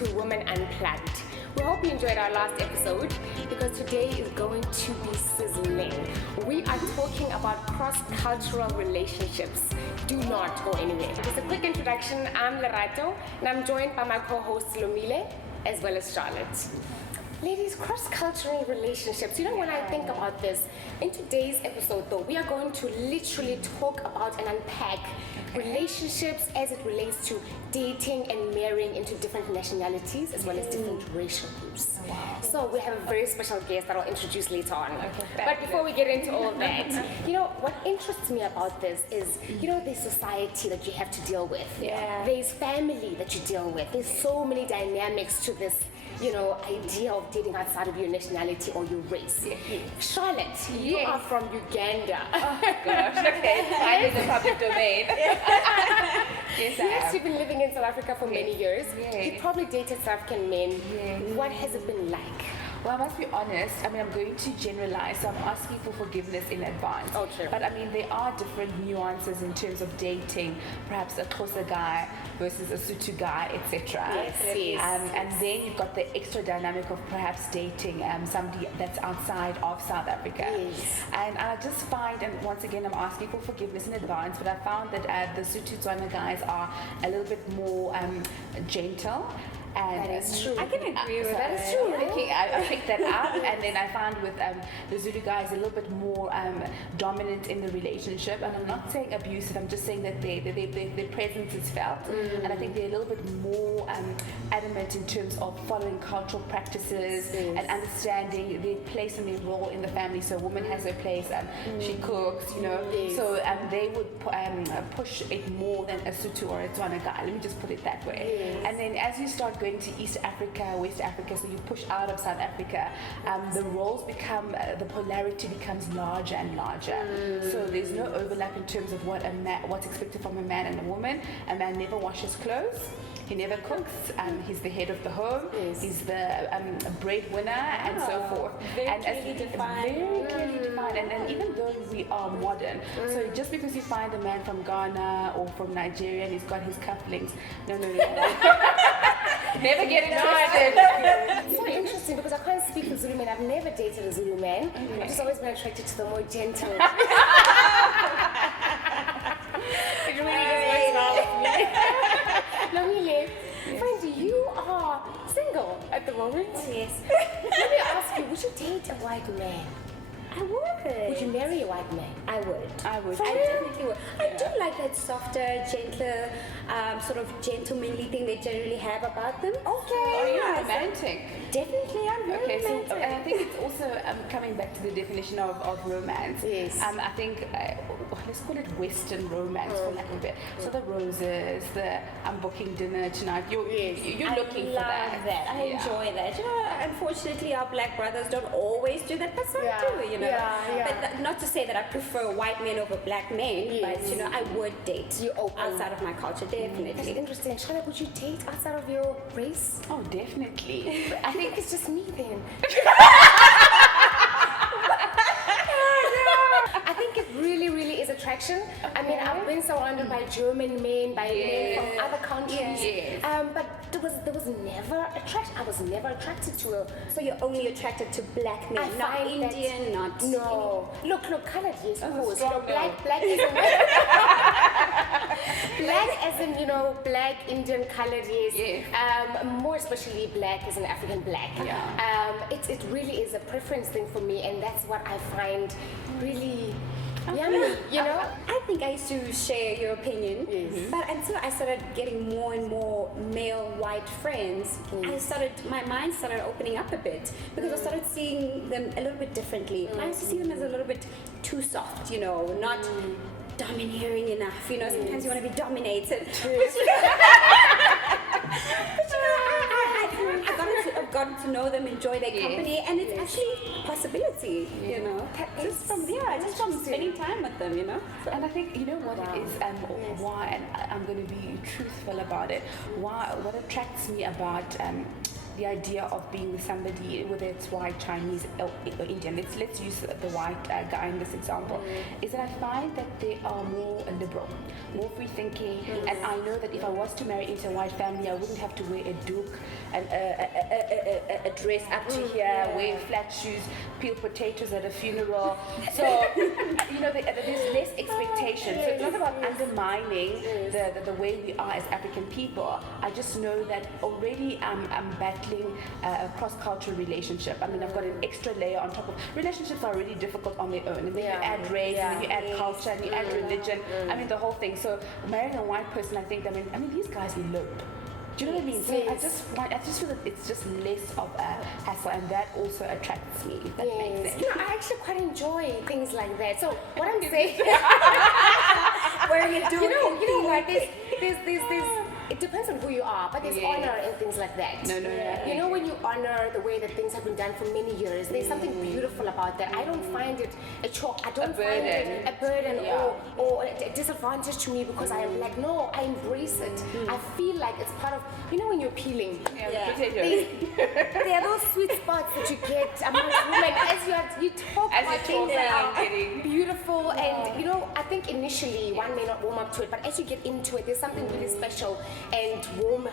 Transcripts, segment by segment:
to Women Unplugged. We hope you enjoyed our last episode because today is going to be sizzling. We are talking about cross-cultural relationships. Do not go anywhere. Just a quick introduction, I'm Lerato and I'm joined by my co-hosts Lomile as well as Charlotte. Ladies, cross-cultural relationships. You know, when I think about this, in today's episode though, we are going to literally talk about and unpack relationships as it relates to dating and marrying into different nationalities as well as different racial groups. Wow. So we have a very special guest that I'll introduce later on. But before we get into all that, you know, what interests me about this is, you know, there's society that you have to deal with. Yeah. There's family that you deal with. There's so many dynamics to this, you know, idea of dating outside of your nationality or your race. Charlotte, you are from Uganda. Oh gosh, okay. I'm in the public domain. Yes, you've been living in South Africa for many years. Yes. You probably dated South African men. Yes. What has it been like? Well, I must be honest, I mean, I'm going to generalize, so I'm asking for forgiveness in advance. Oh, true. But I mean, there are different nuances in terms of dating, perhaps a Xhosa guy versus a Sotho guy, etc. Yes. And then you've got the extra dynamic of perhaps dating somebody that's outside of South Africa. Yes. And I just find, and once again, I'm asking for forgiveness in advance, but I found that the Sotho Tswana guys are a little bit more gentle. And That is true. I can agree with that. Is true. I picked that up, and then I found with the Zulu guys a little bit more dominant in the relationship. And I'm not saying abusive. I'm just saying that their presence is felt, and I think they're a little bit more adamant in terms of following cultural practices and understanding their place and their role in the family. So a woman has her place, and she cooks, you know. Yes. So they would push it more than a Sotho or a Tswana guy. Let me just put it that way. Yes. And then as you start going to East Africa, West Africa, so you push out of South Africa, the roles become, the polarity becomes larger and larger. So there's no overlap in terms of what's expected from a man and a woman. A man never washes clothes. He never cooks. He's the head of the home. Yes. He's the breadwinner and so forth. Very clearly defined. Very clearly defined. And then even though we are modern, so just because you find a man from Ghana or from Nigeria and he's got his cufflinks, no. Never get it It's so interesting because I can't speak for Zulu men. I've never dated a Zulu man. I've just always been attracted to the more gentle. It really just works well with me. Lomile, friend, you are single at the moment. Yes. Let me ask you, would you date a white man? I would. Would you marry a white man? I would. I would. I definitely would. I do like that softer, gentler, sort of gentlemanly thing they generally have about them. Are you Yeah, romantic? Definitely, I'm very Okay, so romantic. I think it's also coming back to the definition of romance. Yes. I think let's call it Western romance for lack of a bit. So the roses, the I'm booking dinner tonight. You're looking for that. I love that. I enjoy that. You know, unfortunately, our black brothers don't always do that, but some do. You know, but not to say that I prefer white men over black men, but you know, I would date outside of my culture, definitely. That's interesting. Charlotte, would you date outside of your race? Oh, definitely. I think it's just me then. I think it really is attraction. I mean, I've been surrounded by German men, by men from other countries. But there was never attraction. I was never attracted to a. So you're only attracted to black men, I not find that- Indian, not No. Look, colored, yes, of course. You know, strong no. black is in black as in, you know, black, Indian colored, yes. More especially black as an African black. It really is a preference thing for me, and that's what I find really yummy, you know? I think I used to share your opinion, but until I started getting more and more male white friends, my mind started opening up a bit because I started seeing them a little bit differently. I used to see them as a little bit too soft, you know, not domineering enough, you know, sometimes you want to be dominated. I've gotten to know them, enjoy their company, and it's actually a possibility, you know. Just from spending time with them, you know. And I think, you know what it is, why, and I'm going to be truthful about it, what attracts me about the idea of being with somebody, whether it's white, Chinese, or Indian. Let's use the white guy in this example. Is that I find that they are more liberal, more free thinking, and I know that if I was to marry into a white family, I wouldn't have to wear a duke and a dress up to here, wear flat shoes, peel potatoes at a funeral. So there's less expectation. So it's not about undermining the way we are as African people. I just know that already I'm battling a cross-cultural relationship. I mean, I've got an extra layer on top of relationships are really difficult on their own, and then you add race, and then you add culture, and you add religion. I mean, the whole thing. So marrying a white person, I think. I mean, these guys elope. Do you know what I mean? So I just feel that it's just less of a hassle, and that also attracts me. If that makes sense. I actually quite enjoy things like that. So what I'm saying, Where you do like there's it depends on who you are, but there's honor and things like that. No. You know, when you honor the way that things have been done for many years, there's something beautiful about that. I don't find it a chore. I don't find it a burden or a disadvantage to me, because I am like, no, I embrace it. I feel like it's part of, when you're peeling. Potatoes. There are those sweet spots that you get amongst women as you talk about things that are beautiful. And, I think initially one may not warm up to it, but as you get into it, there's something really special and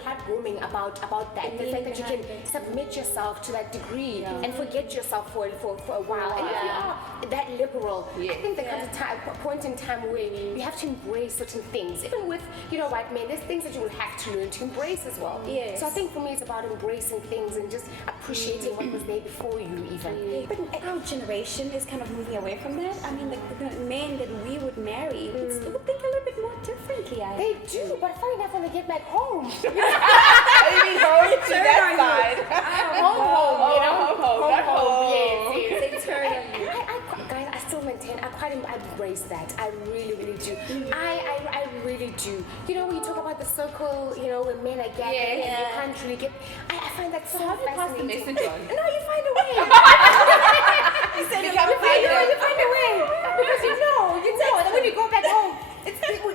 heartwarming about that. The fact that you can submit yourself to that degree and forget yourself for a while. And if you are that liberal, I think there comes a point in time where you have to embrace certain things. Even with, white men, there's things that you will have to learn to embrace as well. Yes. So I think for me it's about embracing things and just appreciating what was there before you even. But our generation is kind of moving away from that. I mean, the men that we would marry would think a little bit more differently. They do, but funny enough, when they get back home, I mean, home to that side. home. Yes. They turn on you. Guys, I still maintain, I embrace that. I really, really do. I really do. When you talk about the circle, where men are gathered and you can't really get, I find that so how do you pass the fascinating. message on? No, you find a way. You said you find a way. Because you know, that when you go back home,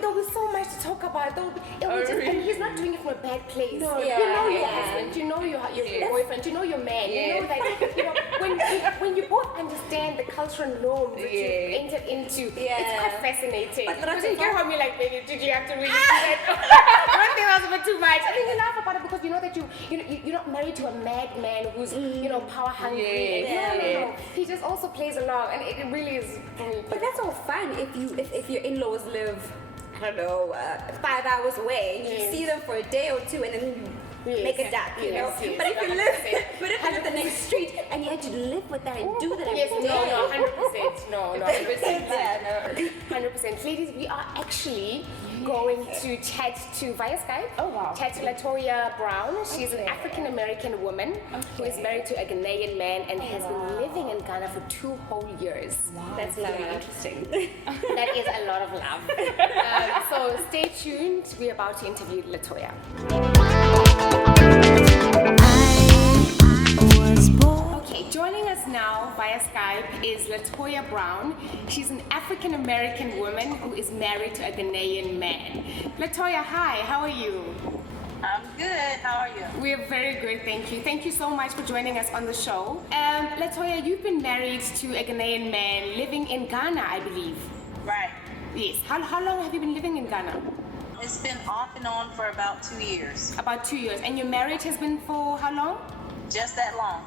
there'll be so much to talk about. And he's not doing it from a bad place. No, you know your husband, you know your boyfriend, you know your man. You know that when you both understand the cultural norms that you've entered into, it's quite fascinating. But when you get home, you're like, baby, did you have to really do that? I don't think that was a bit too much. I think you laugh about it because you know that you're not married to a madman who's power hungry. No. He just also plays along, and it really is. But that's all fun if your in-laws live, I don't know, 5 hours away. You see them for a day or two, and then make a duck, Yes. But if you live in the next street and you had to live with that and do that every day. No, 100%. No, 100%. Ladies, we are actually going to chat to via Skype. Oh wow. Chat to LaToya Brown. She's an African American woman who is married to a Ghanaian man and has been living in Ghana for 2 whole years. Wow. That's very interesting. That is a lot of love. So stay tuned. We're about to interview LaToya. Okay, joining us now via Skype is LaToya Brown. She's an African American woman who is married to a Ghanaian man. LaToya, hi, how are you? I'm good. How are you? We're very good, thank you. Thank you so much for joining us on the show. LaToya, you've been married to a Ghanaian man living in Ghana, I believe. Right. Yes. How long have you been living in Ghana? It's been off and on for about 2 years. About 2 years. And your marriage has been for how long? Just that long.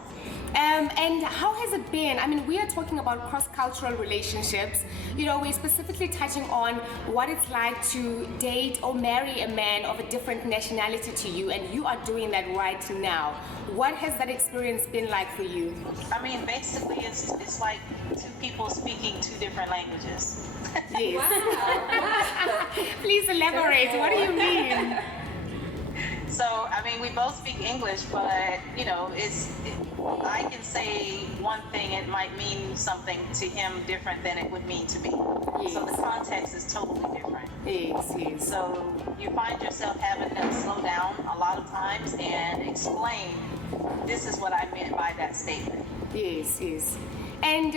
And how has it been? I mean, we are talking about cross-cultural relationships. We're specifically touching on what it's like to date or marry a man of a different nationality to you, and you are doing that right now. What has that experience been like for you? I mean, basically, it's like 2 people speaking 2 different languages. Yes. Please elaborate. What do you mean? So, I mean, we both speak English, but, I can say one thing, it might mean something to him different than it would mean to me. Yes. So the context is totally different. Yes. So you find yourself having to slow down a lot of times and explain, this is what I meant by that statement. Yes. And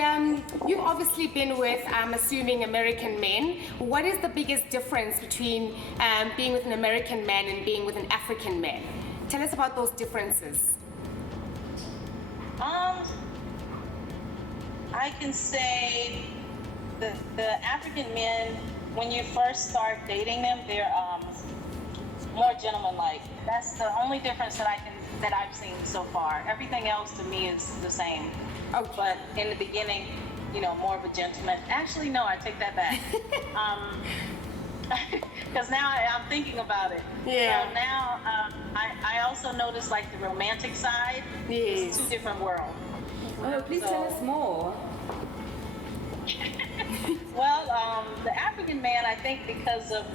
you've obviously been with, I'm assuming, American men. What is the biggest difference between being with an American man and being with an African man? Tell us about those differences. I can say the African men, when you first start dating them, they're more gentlemanlike. That's the only difference that I've seen so far. Everything else to me is the same. Okay. But in the beginning, more of a gentleman. Actually, no, I take that back. Because now I'm thinking about it. Yeah. So now I also notice like the romantic side is two different worlds. Oh, please tell us more. Well, the African man, I think because of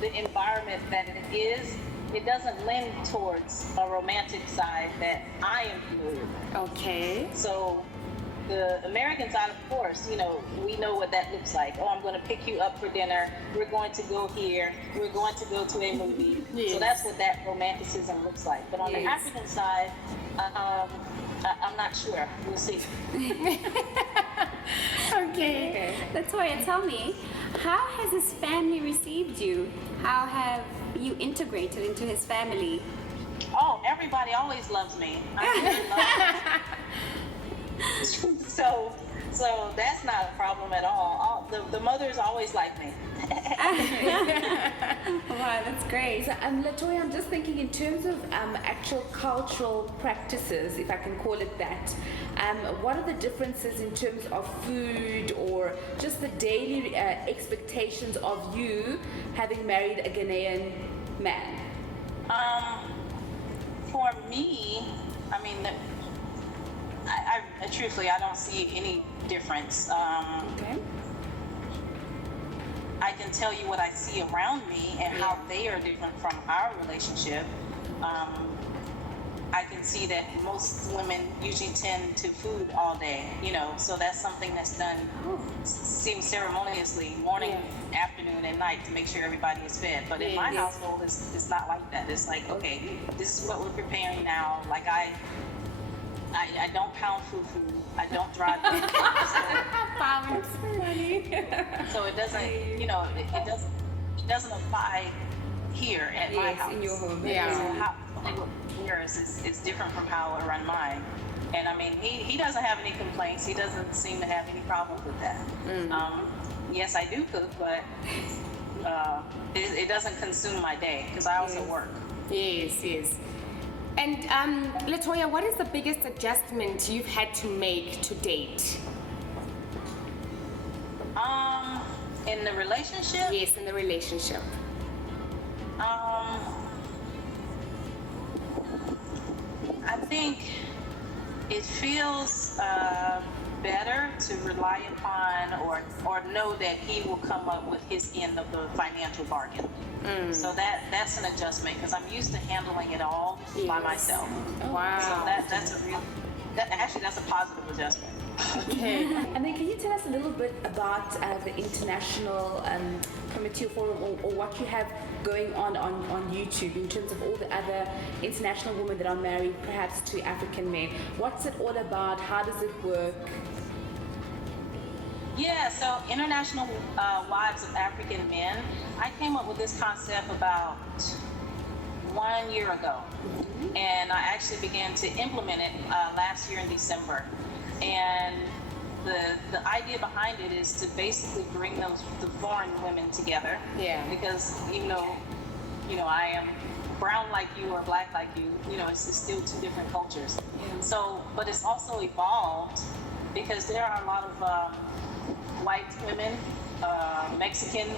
the environment that it is, it doesn't lend towards a romantic side that I am familiar with. Okay. So the American side, of course, we know what that looks like. Oh, I'm going to pick you up for dinner. We're going to go here. We're going to go to a movie. Yes. So that's what that romanticism looks like. But on the Yes. African side, I'm not sure. We'll see. Okay. LaToya, tell me, how has his family received you? How have you integrated into his family? Oh, everybody always loves me. I really love them. So that's not a problem at all. The mothers always like me. Wow, that's great. So, LaToya, I'm just thinking in terms of actual cultural practices, if I can call it that. What are the differences in terms of food or just the daily expectations of you having married a Ghanaian man? For me, I mean, I truthfully, I don't see any difference. Okay. I can tell you what I see around me and how they are different from our relationship. I can see that most women usually tend to food all day, so that's something that's done, seems ceremoniously, morning, afternoon, and night to make sure everybody is fed. But in my household, it's not like that. It's like, okay, this is what we're preparing now. Like I don't pound fufu. I don't drive. So it doesn't, it doesn't apply here at my house. In your home. Yeah. So how yours is different from how I run mine. And I mean, he doesn't have any complaints. He doesn't seem to have any problems with that. Yes, I do cook, but it doesn't consume my day because I also work. Yes. And LaToya, what is the biggest adjustment you've had to make to date? In the relationship? Yes, in the relationship. I think it feels better to rely upon or know that he will come up with his end of the financial bargain. So that's an adjustment because I'm used to handling it all by myself. Wow. So that's a positive adjustment. Okay. And then can you tell us a little bit about the international committee forum or what you have going on YouTube in terms of all the other international women that are married perhaps to African men? What's it all about? How does it work? Yeah, so International Wives of African Men, I came up with this concept about 1 year ago. And I actually began to implement it last year in December. And the idea behind it is to basically bring the foreign women together. Yeah. Because even though, I am brown like you or black like you, it's still two different cultures. Yeah. So, but it's also evolved because there are a lot of white women, Mexican,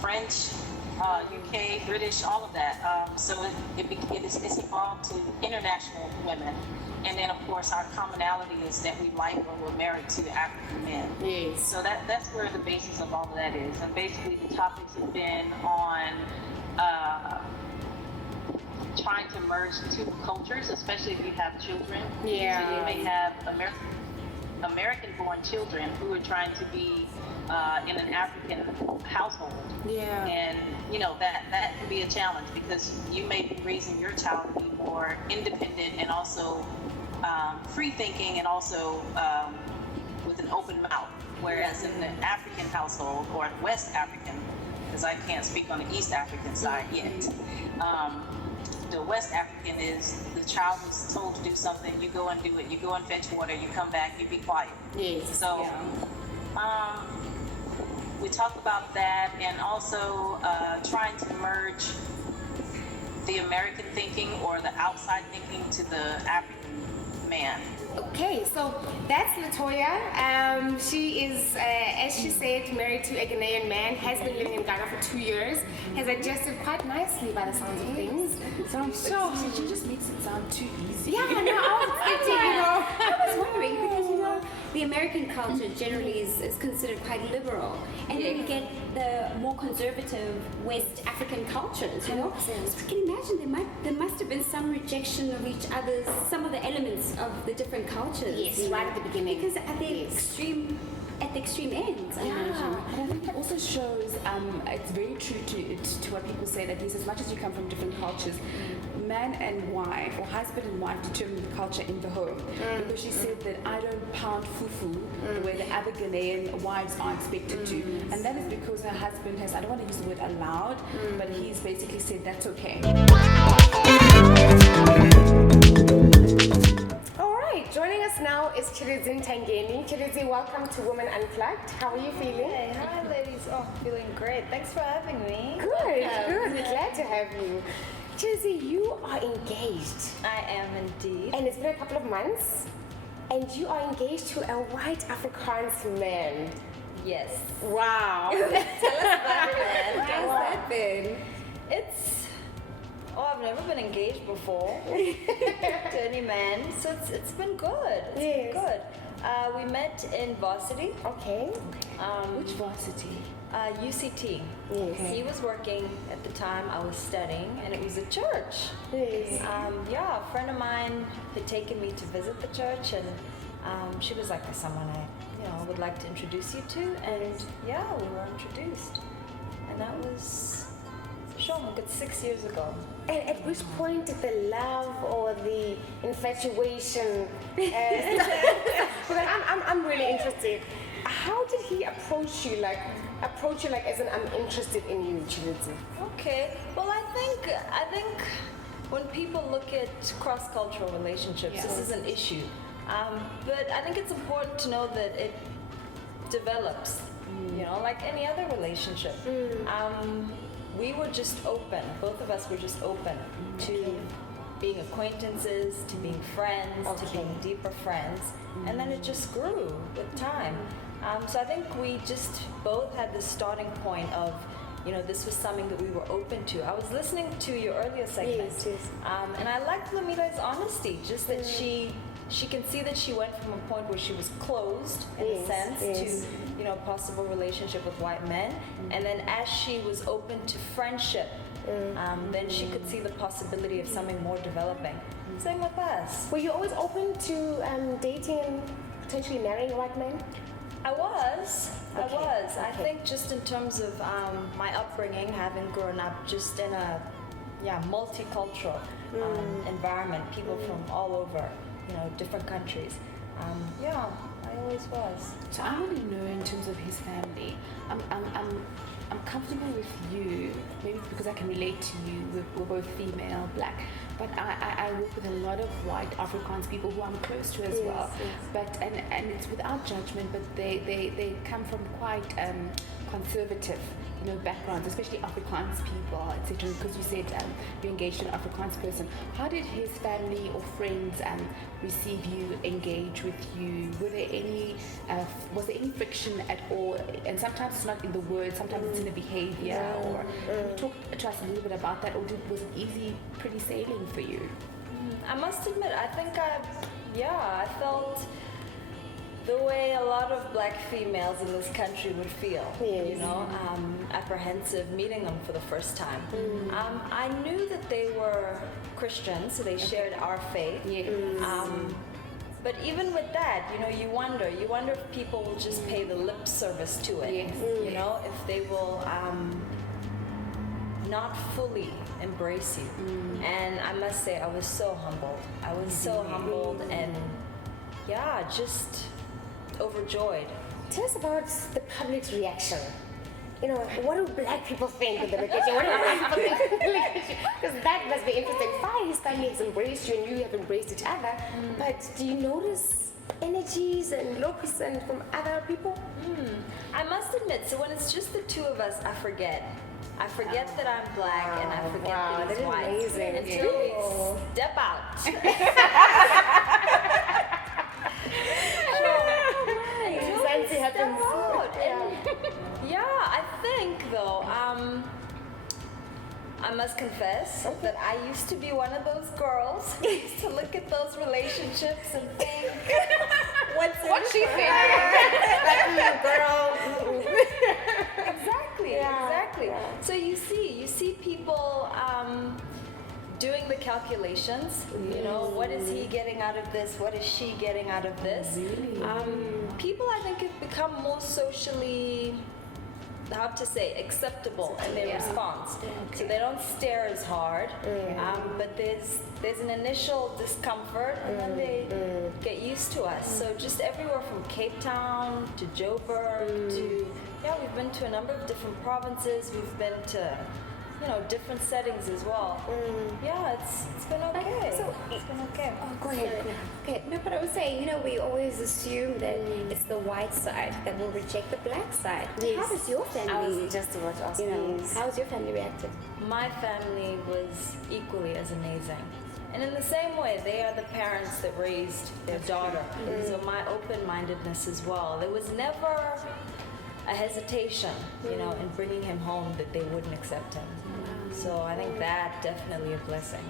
French, UK, British, all of that. So it's evolved to international women. And then, of course, our commonality is that we like or we're married to African men. Yes. So that's where the basis of all of that is. And basically, the topics have been on trying to merge two cultures, especially if you have children. Yeah. So you may have American-born children who are trying to be in an African household. Yeah. And that can be a challenge because you may be raising your child to be more independent and also free thinking and also with an open mouth. Whereas in the African household or West African, because I can't speak on the East African side yet, the West African is the child is told to do something, you go and do it. You go and fetch water, you come back, you be quiet. Yes. So we talk about that, and also trying to merge the American thinking or the outside thinking to the African man. Okay, so that's LaToya. She is, as she said, married to a Ghanaian man, has been living in Ghana for 2 years, has adjusted quite nicely by the sounds of things. So I'm sure. She just makes it sound too easy. Yeah, no, I was expecting, I was wondering because the American culture generally is considered quite liberal, and then you get the more conservative West African cultures. So I can imagine there must have been some rejection of each other's, some of the elements of the different cultures. Yes, right at the beginning. Because at the extreme ends, I imagine. And I think that also shows, it's very true to what people say, that yes, as much as you come from different cultures, man and wife, or husband and wife, determine the culture in the home. Because she said that I don't pound fufu the way the other Ghanaian wives are expected to. And that is because her husband has, I don't want to use the word allowed, but he's basically said that's okay. Joining us now is Tshilidzi Nthangeni. Tshilidzi, welcome to Women Unplugged. How are you feeling? Hey, hi ladies. Oh, feeling great. Thanks for having me. Good. We're glad to have you. Tshilidzi, you are engaged. I am indeed. And it's been a couple of months. And you are engaged to a white Afrikaans man. Yes. Wow. Tell us about it, man. How's that been? I've never been engaged before to any man, so it's been good. It's been good. We met in varsity. Okay. Which varsity? UCT. Yes. He was working at the time, I was studying, and it was a church. Yes. A friend of mine had taken me to visit the church, and she was like someone I would like to introduce you to, and we were introduced, and that was a good 6 years ago. And at which point did the love or the infatuation because I'm really interested. How did he approach you like as in I'm interested in you, Tshilidzi? Okay. Well, I think when people look at cross-cultural relationships, this is an issue. But I think it's important to know that it develops, like any other relationship. We were just open. Both of us were just open to being acquaintances, to being friends, to being deeper friends. And then it just grew with time. So I think we just both had this starting point of, this was something that we were open to. I was listening to your earlier segment. Yes. And I liked Lamila's honesty, just that she can see that she went from a point where she was closed in a sense to possible relationship with white men, and then as she was open to friendship, then she could see the possibility of something more developing. Same with us. Were you always open to dating and potentially marrying a white man? I was. I think just in terms of my upbringing, having grown up just in a multicultural environment, people from all over different countries. I always was. So I want to know in terms of his family. I'm comfortable with you, maybe it's because I can relate to you. We're both female, black, but I work with a lot of white Afrikaans people who I'm close to as well. But and it's without judgment, but they come from quite conservative backgrounds, especially Afrikaans people, etc. Because you said you're engaged to an Afrikaans person. How did his family or friends receive you, engage with you? Were there any, was there any friction at all? And sometimes it's not in the words, sometimes it's in the behavior. Or talk to us a little bit about that. Or was it easy, pretty sailing for you? I must admit, I think I felt the way a lot of black females in this country would feel, apprehensive meeting them for the first time. I knew that they were Christians, so they shared our faith. But even with that, you wonder if people will just pay the lip service to it. If they will not fully embrace you. And I must say, I was so humbled. And just overjoyed. Tell us about the public's reaction. you know, what do black people think of the vacation? What do white people think of the vacation? Because that must be interesting. Fine, his family has embraced you and you have embraced each other. But do you notice energies and looks and from other people? I must admit, so when it's just the two of us, I forget. I forget that I'm black and I forget that he's white. Amazing. Until we step out. Anxiety happens. Yeah, I think though, I must confess that I used to be one of those girls who used to look at those relationships and think, What's she thinking? Like, girl. exactly. Yeah. So you see people doing the calculations. You know, what is he getting out of this? What is she getting out of this? People, I think, have become more socially, how to say, acceptable in their response. So they don't stare as hard, but there's an initial discomfort, and then they get used to us. So just everywhere from Cape Town to Joburg to, we've been to a number of different provinces. We've been to, different settings as well. Yeah, it's been okay. It's been okay. Oh, go ahead. Okay, no, but I was saying, we always assume that it's the white side that will reject the black side. Yes. How does your family? I was just about to ask you. How's your family reacted? My family was equally as amazing. And in the same way, they are the parents that raised their daughter. So my open-mindedness as well. There was never a hesitation, in bringing him home that they wouldn't accept him. So I think that definitely a blessing.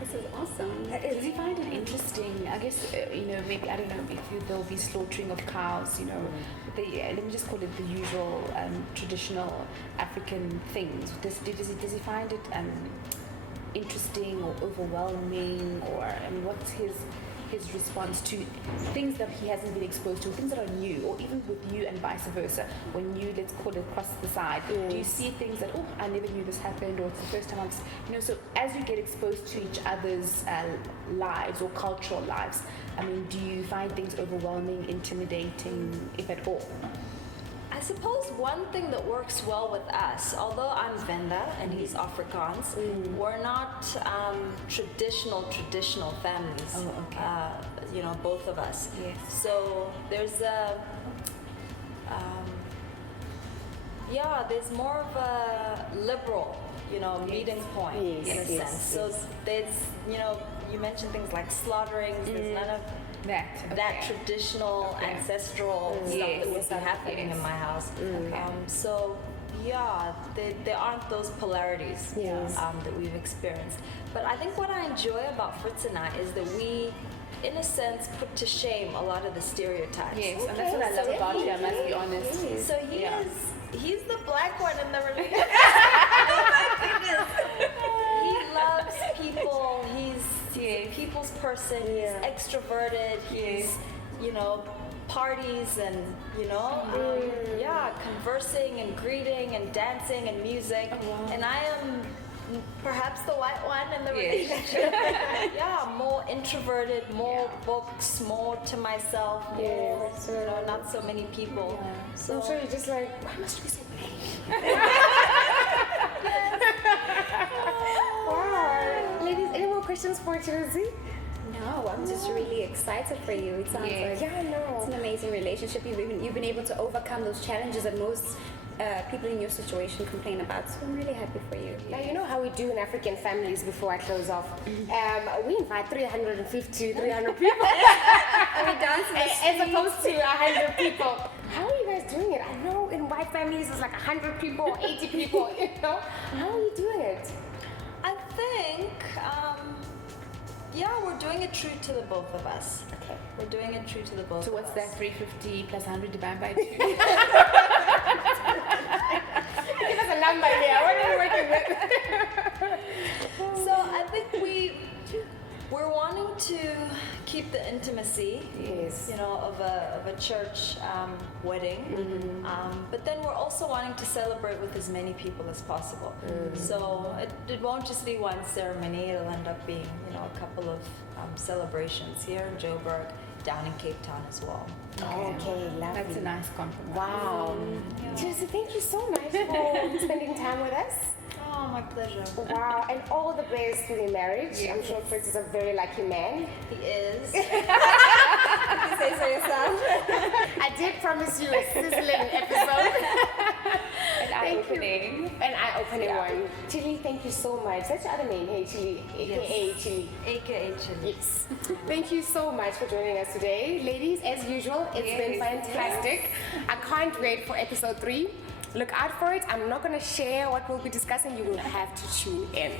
This is awesome. Do you find it interesting? I guess, maybe, I don't know, if there'll be slaughtering of cows, let me just call it the usual traditional African things. Does he find it interesting or overwhelming, or what's his response to things that he hasn't been exposed to, things that are new, or even with you and vice versa, when you, let's call it, cross the side, do you see things that, I never knew this happened, or it's the first time I'm, so as you get exposed to each other's lives or cultural lives, do you find things overwhelming, intimidating, if at all? I suppose one thing that works well with us, although I'm Venda and he's Afrikaans, we're not traditional families. Oh, okay. Both of us. Yes. So there's there's more of a liberal, meeting point in a sense. So there's, you mentioned things like slaughterings. There's none of that traditional ancestral stuff that would be happening in my house. So there aren't those polarities that we've experienced. But I think what I enjoy about Fritz and I is that we, in a sense, put to shame a lot of the stereotypes. Yes, and that's what I love about you, I must be honest. So he's the black one in the relationship. He loves people. He's a people's person. He's extroverted. He's, parties and, conversing and greeting and dancing and music. And I am perhaps the white one in the relationship. More introverted, more books, more to myself, more, not so many people. So I'm sure you're just like, why must we say Wow. Ladies, any more questions for Tshilidzi? No, I'm just really excited for you. It sounds like it's an amazing relationship. You've been able to overcome those challenges that most people in your situation complain about. So I'm really happy for you. Now, you know how we do in African families before I close off? We invite 350, 300 people. And we dance in the as opposed to 100 people. How are you guys doing it? I know in white families it's like 100 people or 80 people, How are you doing it? I think, we're doing it true to the both of us. Okay. We're doing it true to the both So of what's us. that, 350 plus 100 divided by 2? Give us a number here. What are you working with? So I think we're wanting to keep the intimacy, of a church wedding, but then we're also wanting to celebrate with as many people as possible. So it won't just be one ceremony. It'll end up being, a couple of celebrations here in Joburg, down in Cape Town as well. Okay, lovely. That's a nice compliment. Wow. Chelsea, thank you so much for spending time with us. Oh, my pleasure. Wow, and all the best with your marriage. I'm sure Fritz is a very lucky man. He is. You say so yourself. I did promise you a sizzling episode. An eye-opening. An eye-opening one. Chili, thank you so much. That's your other name, hey Chili, aka Chili. AKA Chili. Yes. Thank you so much for joining us today. Ladies, as usual, it's been fantastic. I can't wait for episode 3. Look out for it. I'm not going to share what we'll be discussing. You will have to tune in.